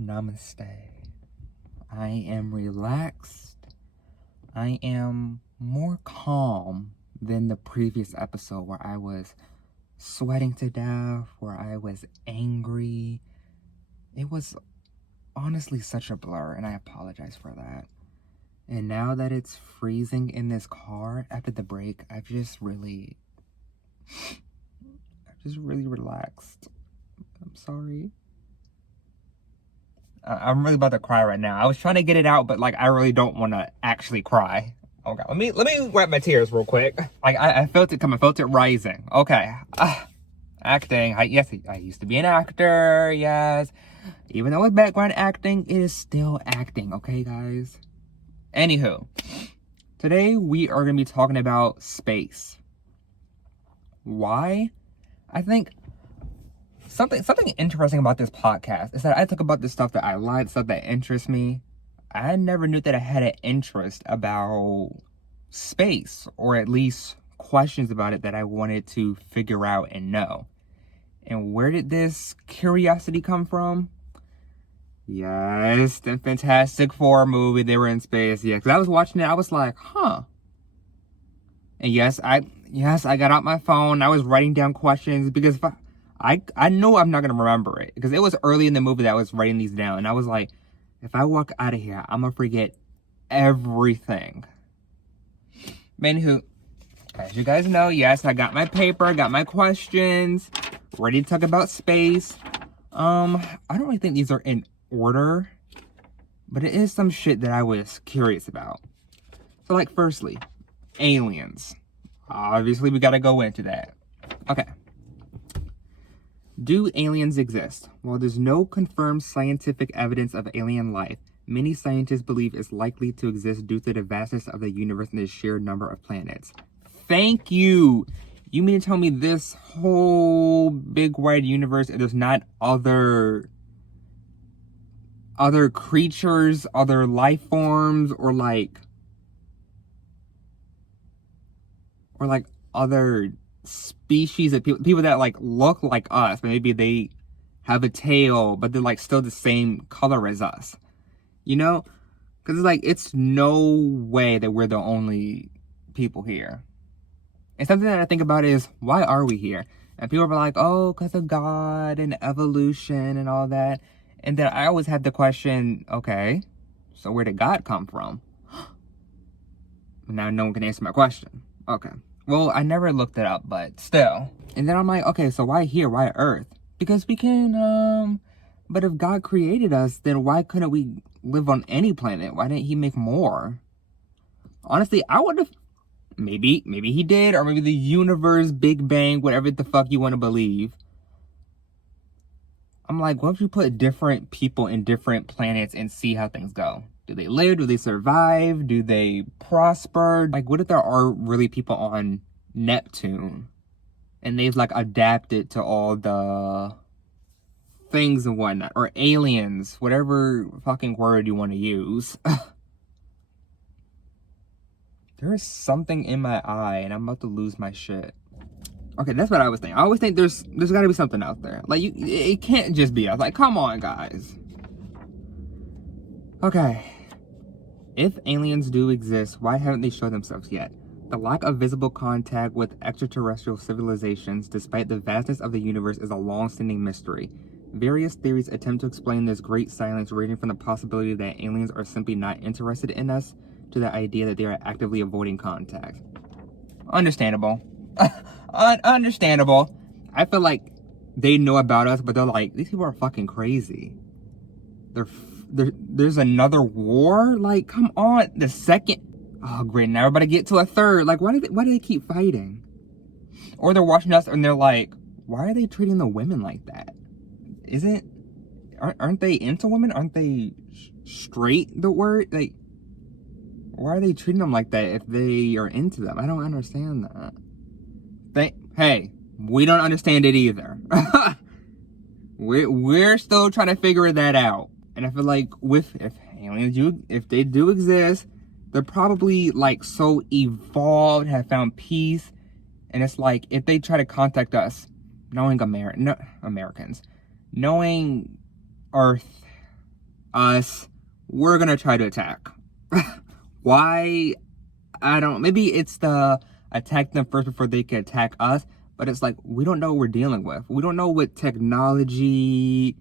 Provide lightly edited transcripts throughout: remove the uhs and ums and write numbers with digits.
Namaste. I am relaxed. I am more calm than the previous episode where I was sweating to death, where I was angry. It was honestly such a blur, and I apologize for that. And now that it's freezing in this car after the break, I've just really relaxed. I'm sorry. I'm really about to cry right now. I was trying to get it out, but like I really don't want to actually cry. Okay, let me wipe my tears real quick. Like I felt it coming, felt it rising. Okay, acting. Yes, I used to be an actor. Yes, even though it's background acting, it is still acting. Okay, guys. Anywho, today we are gonna be talking about space. Why? I think something interesting about this podcast is that I talk about the stuff that I like, stuff that interests me. I never knew that I had an interest about space, or at least questions about it that I wanted to figure out and know. And where did this curiosity come from? Yes, the Fantastic Four movie, they were in space. Yeah, because I was watching it, I was like, huh. And yes, I got out my phone. I was writing down questions because if I know I'm not gonna remember it because it was early in the movie that I was writing these down, and I was like, if I walk out of here, I'm gonna forget everything. Man, who, as you guys know, yes, I got my paper, got my questions, ready to talk about space. I don't really think these are in order, but it is some shit that I was curious about. So, like, firstly, aliens. Obviously, we gotta go into that. Okay. Do aliens exist? While there's no confirmed scientific evidence of alien life, many scientists believe it's likely to exist due to the vastness of the universe and the sheer number of planets. Thank you! You mean to tell me this whole big wide universe and there's not other creatures, other life forms, or like other species of people that like look like us, but maybe they have a tail, but they're like still the same color as us, you know? Because it's like, it's no way that we're the only people here. And something that I think about is, why are we here? And people are like, oh, because of God and evolution and all that. And then I always have the question, okay, so where did God come from? Now no one can answer my question. Okay. Well, I never looked it up, but still. And then I'm like, okay, so why here? Why Earth? Because we can, but if God created us, then why couldn't we live on any planet? Why didn't he make more? Honestly, I would have, maybe he did, or maybe the universe, Big Bang, whatever the fuck you want to believe. I'm like, what if you put different people in different planets and see how things go? Do they live? Do they survive? Do they prosper? Like, what if there are really people on Neptune and they've like adapted to all the things and whatnot, or aliens, whatever fucking word you want to use? There is something in my eye and I'm about to lose my shit. Okay, that's what I was thinking. I always think there's got to be something out there. Like, it can't just be us. Like, come on, guys. Okay. If aliens do exist, why haven't they shown themselves yet? The lack of visible contact with extraterrestrial civilizations, despite the vastness of the universe, is a long-standing mystery. Various theories attempt to explain this great silence, ranging from the possibility that aliens are simply not interested in us to the idea that they are actively avoiding contact. Understandable. Understandable. I feel like they know about us, but they're like, these people are fucking crazy. There's another war? Like, come on. The second... Oh, great. Now we're about to get to a third. Like, why do they keep fighting? Or they're watching us and they're like, why are they treating the women like that? Aren't they into women? Aren't they straight, the word? Like, why are they treating them like that if they are into them? I don't understand that. Hey, we don't understand it either. We're still trying to figure that out. And I feel like if aliens if they do exist, they're probably like so evolved, have found peace. And it's like, if they try to contact us, knowing Americans, knowing Earth, us, we're gonna try to attack. Why? I don't, maybe it's the attack them first before they can attack us, but it's like, we don't know what we're dealing with. We don't know what technology,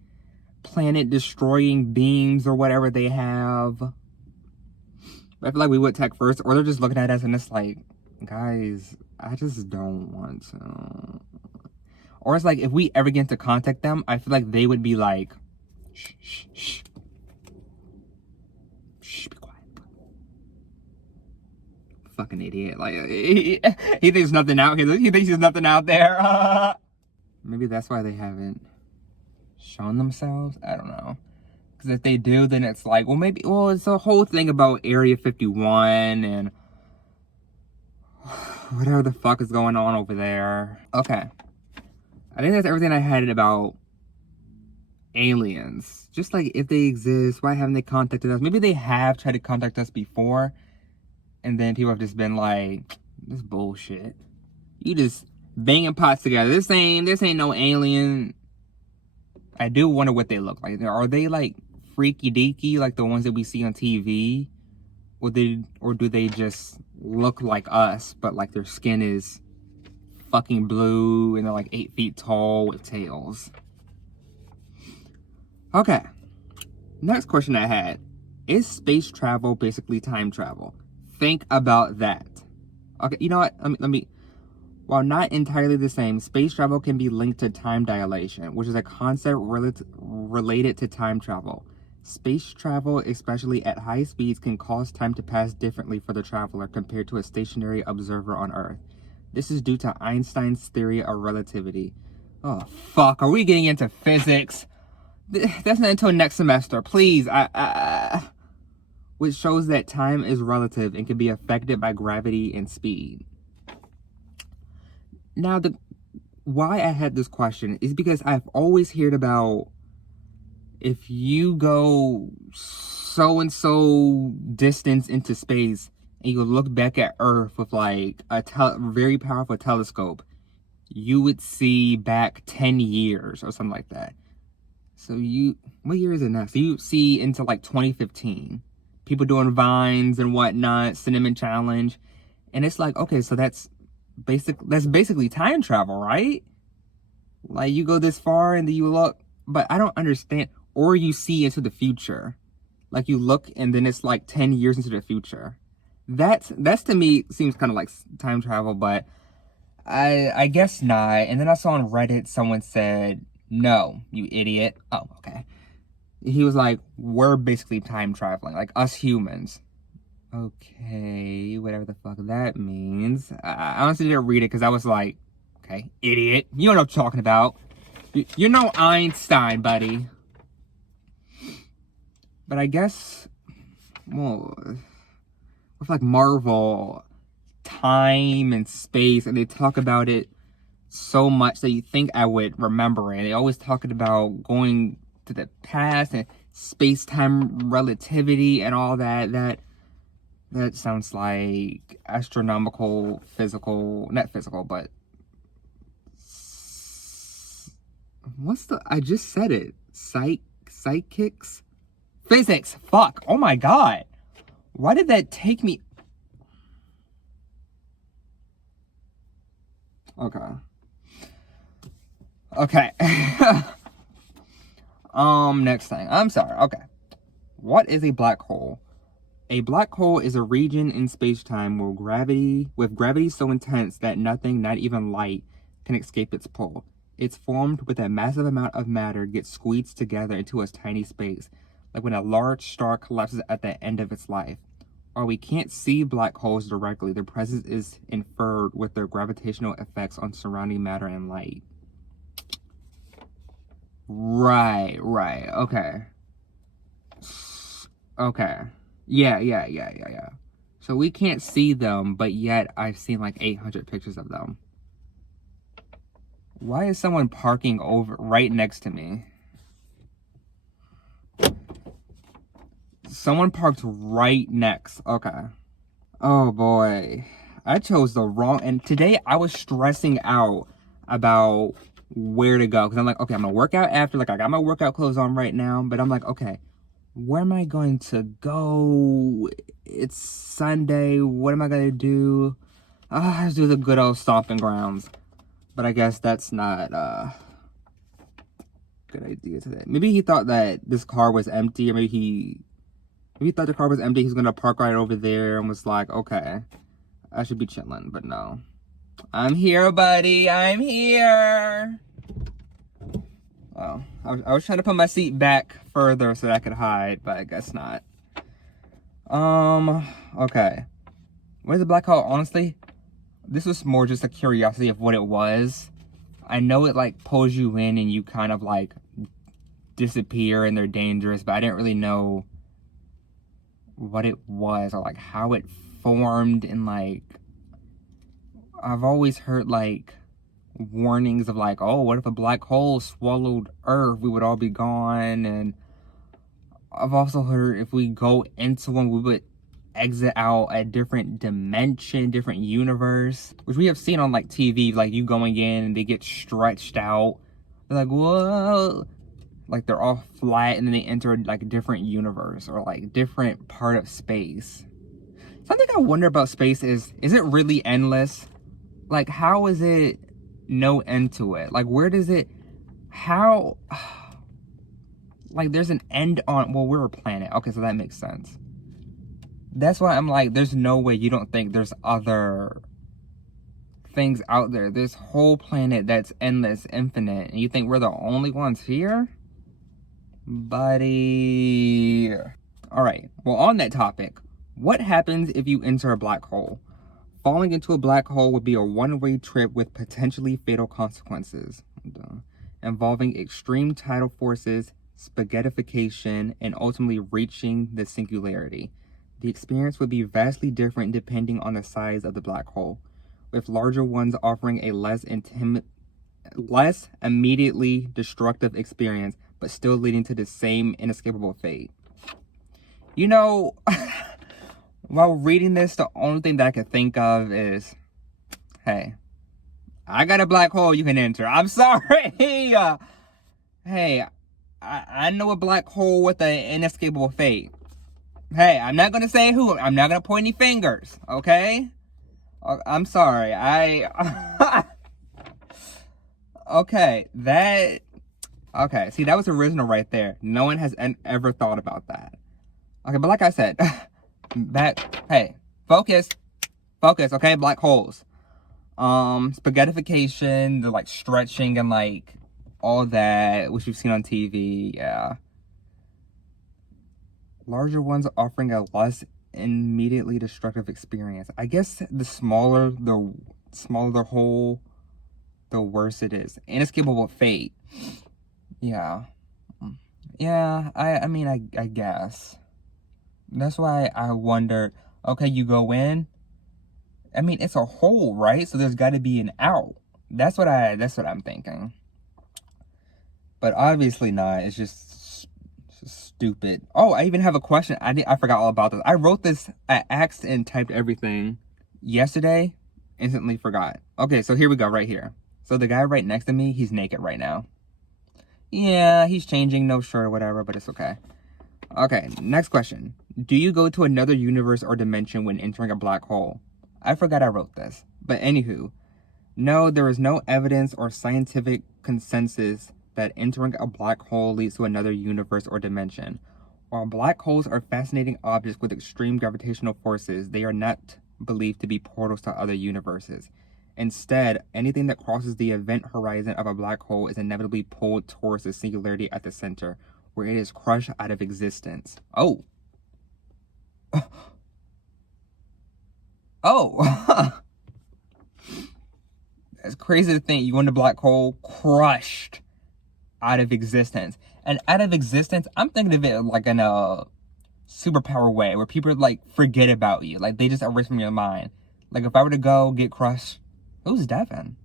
planet destroying beams or whatever they have. But I feel like we would attack first, or they're just looking at us and it's like, guys, I just don't want to. Or it's like, if we ever get to contact them, I feel like they would be like, shh, shh, shh. Shh, be quiet. Fucking idiot. Like, he thinks nothing out. He thinks there's nothing out there. Maybe that's why they haven't shown themselves. I don't know. Because if they do, then it's like, well, maybe, well, it's a whole thing about Area 51 and whatever the fuck is going on over there. Okay. I think that's everything I had about aliens. Just like, if they exist, why haven't they contacted us? Maybe they have tried to contact us before, and then people have just been like, this bullshit. You just banging pots together. This ain't no alien. I do wonder what they look like. Are they like freaky deaky like the ones that we see on TV? Or do they just look like us, but like their skin is fucking blue and they're like 8 feet tall with tails? Okay. Next question I had. Is space travel basically time travel? Think about that. Okay, you know what? Let me while not entirely the same, space travel can be linked to time dilation, which is a concept related to time travel. Space travel, especially at high speeds, can cause time to pass differently for the traveler compared to a stationary observer on Earth. This is due to Einstein's theory of relativity. Oh, fuck. Are we getting into physics? That's not until next semester. Please. Which shows that time is relative and can be affected by gravity and speed. Now, why I had this question is because I've always heard about if you go so-and-so distance into space and you look back at Earth with like a very powerful telescope, you would see back 10 years or something like that. So what year is it now? So you see into like 2015. People doing vines and whatnot, Cinnamon Challenge. And it's like, okay, so that's basically time travel, right? Like, you go this far and then you look, but I don't understand. Or you see into the future. Like, you look and then it's like 10 years into the future. That's to me seems kind of like time travel, but I guess not. And then I saw on Reddit someone said, no, you idiot. Oh, okay. He was like, we're basically time traveling, like us humans. Okay, whatever the fuck that means. I honestly didn't read it because I was like, okay, idiot. You don't know what I'm talking about. You're no Einstein, buddy. But I guess, well, with like Marvel, time and space, and they talk about it so much that you think I would remember it. They always talking about going to the past and space-time relativity and all that. That sounds like astronomical, physical, not physical, but I just said it. Psychics? Physics. Fuck. Oh my God. Why did that take me? Okay. Next thing. I'm sorry. Okay. What is a black hole? A black hole is a region in space-time where gravity so intense that nothing, not even light, can escape its pull. It's formed with a massive amount of matter gets squeezed together into a tiny space, like when a large star collapses at the end of its life. While we can't see black holes directly, their presence is inferred with their gravitational effects on surrounding matter and light. Right, okay. Yeah. So we can't see them, but yet I've seen like 800 pictures of them. Why is someone parking right next to me? Someone parked right next. Okay. Oh boy. I chose the wrong, and today I was stressing out about where to go. Because I'm like, okay, I'm going to work out after. Like, I got my workout clothes on right now. But I'm like, okay, where am I going to go? It's Sunday. What am I going to do? Let's do the good old stomping grounds. But I guess that's not a good idea today. Maybe he thought that this car was empty, or maybe he thought the car was empty. He's going to park right over there and was like, okay, I should be chilling. But no. I'm here, buddy. I'm here. Oh, I was trying to put my seat back further so that I could hide, but I guess not. Okay. What is a black hole? Honestly, this was more just a curiosity of what it was. I know it like pulls you in and you kind of like disappear and they're dangerous, but I didn't really know what it was or like how it formed. And like, I've always heard like warnings of like, oh, what if a black hole swallowed Earth? We would all be gone. And I've also heard if we go into one, we would exit out a different dimension, different universe, which we have seen on like TV, like you going in and they get stretched out. They're like, whoa, like they're all flat and then they enter like a different universe or like different part of space. Something I wonder about space is it really endless? Like, how is it no end to it? Like, where does it, how, like, there's an end on, well, we're a planet. Okay, so that makes sense. That's why I'm like, there's no way you don't think there's other things out there. This whole planet that's endless, infinite, and you think we're the only ones here? Buddy. All right, well, on that topic, what happens if you enter a black hole? Falling into a black hole would be a one-way trip with potentially fatal consequences, involving extreme tidal forces, spaghettification, and ultimately reaching the singularity. The experience would be vastly different depending on the size of the black hole, with larger ones offering a less immediately destructive experience, but still leading to the same inescapable fate. You know, while reading this, the only thing that I could think of is, hey, I got a black hole you can enter. I'm sorry. Hey, I know a black hole with an inescapable fate. Hey, I'm not going to say who. I'm not going to point any fingers, okay? I'm sorry. Okay, okay, see, that was original right there. No one has ever thought about that. Okay, but like I said, hey, focus, okay, black holes. Spaghettification, the like stretching and like all that, which we've seen on TV, yeah. Larger ones offering a less immediately destructive experience. I guess the smaller the hole, the worse it is. Inescapable fate. Yeah. Yeah, I mean, I guess. That's why I wonder, okay, you go in. I mean, it's a hole, right? So there's got to be an out. That's what I'm thinking. But obviously not. It's just stupid. Oh, I even have a question. I forgot all about this. I wrote this, I asked and typed everything yesterday, instantly forgot. Okay, so here we go, right here. So the guy right next to me, he's naked right now. Yeah, he's changing, no shirt or whatever, but it's okay. Okay, next question. Do you go to another universe or dimension when entering a black hole? I forgot I wrote this. But anywho, no, there is no evidence or scientific consensus that entering a black hole leads to another universe or dimension. While black holes are fascinating objects with extreme gravitational forces, they are not believed to be portals to other universes. Instead, anything that crosses the event horizon of a black hole is inevitably pulled towards the singularity at the center, where it is crushed out of existence. Oh. Oh. It's crazy to think you go in a black hole crushed out of existence. And out of existence, I'm thinking of it like in a superpower way, where people like forget about you. Like they just erase from your mind. Like if I were to go get crushed, who's Devin?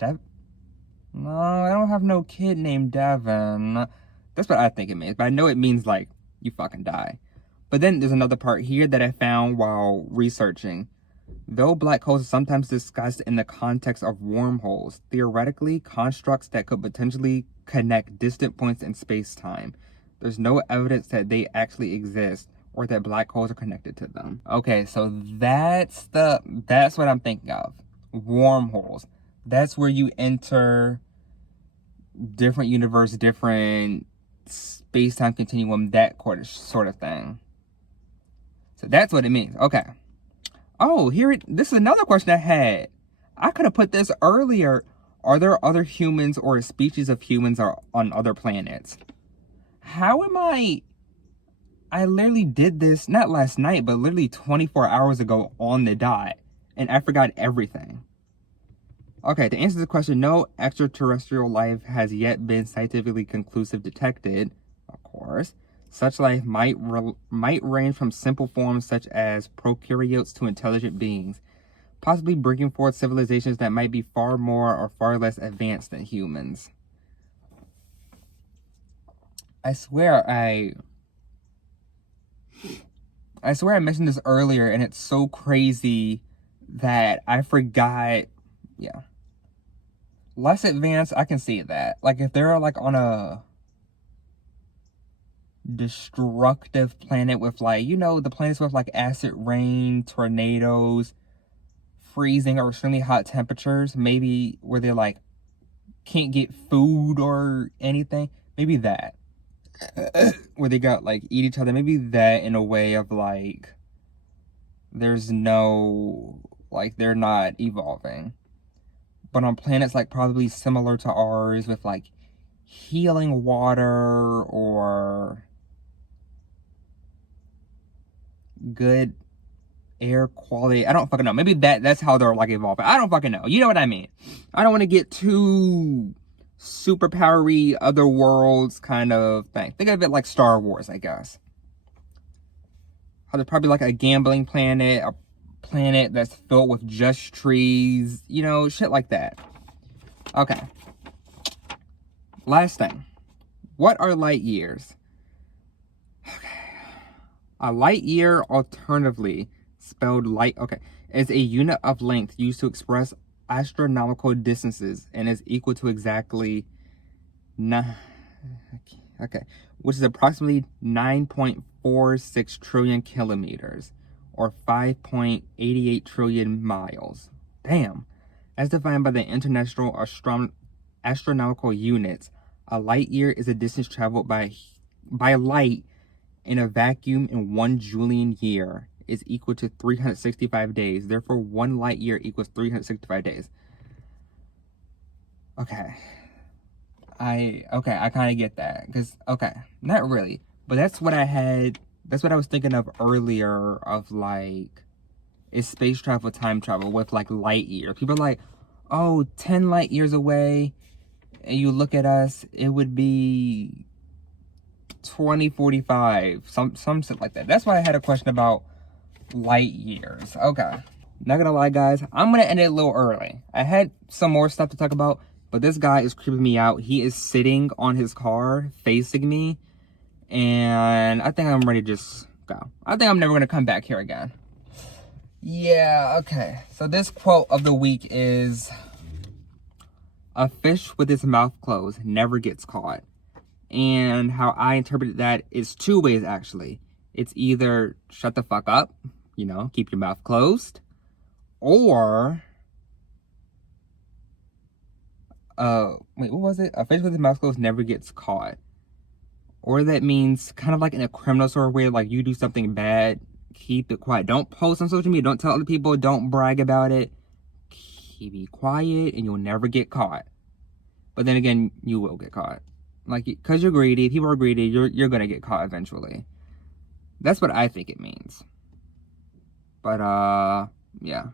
No, I don't have no kid named Devin. That's what I think it means. But I know it means like you fucking die. But then there's another part here that I found while researching. Though black holes are sometimes discussed in the context of wormholes, theoretically, constructs that could potentially connect distant points in space-time. There's no evidence that they actually exist or that black holes are connected to them. Okay, so that's what I'm thinking of. Wormholes. That's where you enter different universe, different space-time continuum, that sort of thing. So that's what it means. Okay. Oh, this is another question I had. I could have put this earlier. Are there other humans or a species of humans on other planets? How am I literally did this, not last night, but literally 24 hours ago on the dot, and I forgot everything. Okay, to answer the question, no extraterrestrial life has yet been scientifically conclusive detected, of course. Such life might range from simple forms such as prokaryotes to intelligent beings, possibly bringing forth civilizations that might be far more or far less advanced than humans. I swear I mentioned this earlier, and it's so crazy that I forgot. Yeah. Less advanced, I can see that. Like, if they're, like, on a destructive planet with, like, you know, the planets with, like, acid rain, tornadoes, freezing or extremely hot temperatures, maybe where they, like, can't get food or anything. Maybe that. Where they got, like, eat each other. Maybe that in a way of, like, there's no, like, they're not evolving. But on planets, like, probably similar to ours with, like, healing water or good air quality. I don't fucking know. Maybe that's how they're, like, evolving. I don't fucking know. You know what I mean? I don't want to get too superpowery, other worlds kind of thing. Think of it like Star Wars, I guess. How there's probably, like, a gambling planet, a planet that's filled with just trees, you know, shit like that. Okay. Last thing. What are light years? Okay. A light year, alternatively spelled light, okay, is a unit of length used to express astronomical distances and is equal to exactly which is approximately 9.46 trillion kilometers or 5.88 trillion miles. Damn. As defined by the International Astronomical Units, a light year is a distance traveled by light in a vacuum in 1 Julian year is equal to 365 days. Therefore, 1 light year equals 365 days. Okay. I kind of get that. Because, okay, not really. But that's what I was thinking of earlier of, like, is space travel time travel with, like, light years. People are like, oh, 10 light years away, and you look at us, it would be 2045, some shit like that. That's why I had a question about light years. Okay. Not gonna lie, guys, I'm gonna end it a little early. I had some more stuff to talk about, but this guy is creeping me out. He is sitting on his car, facing me, and I think I'm ready to just go. I think I'm never gonna come back here again. Yeah, okay. So this quote of the week is, "A fish with its mouth closed never gets caught." And how I interpret that is 2 ways, actually. It's either shut the fuck up, you know, keep your mouth closed, or, wait, what was it? A fish with his mouth closed never gets caught. Or that means kind of like in a criminal sort of way, like you do something bad, keep it quiet. Don't post on social media, don't tell other people, don't brag about it. Keep it quiet and you'll never get caught. But then again, you will get caught. Like, because you're greedy, people are greedy, you're gonna get caught eventually. That's what I think it means. But, yeah.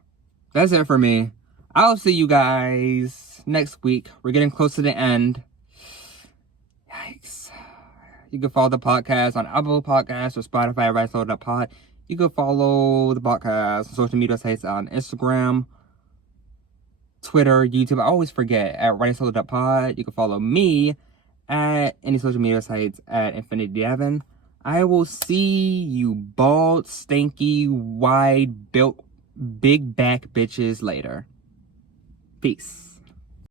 That's it for me. I'll see you guys next week. We're getting close to the end. Yikes. You can follow the podcast on Apple Podcasts or Spotify, RightSoul.pod. You can follow the podcast on social media sites on Instagram, Twitter, YouTube. I always forget, at RightSoul.pod. You can follow me at any social media sites at Infinity Devin. I will see you bald, stanky, wide built, big back bitches later. Peace.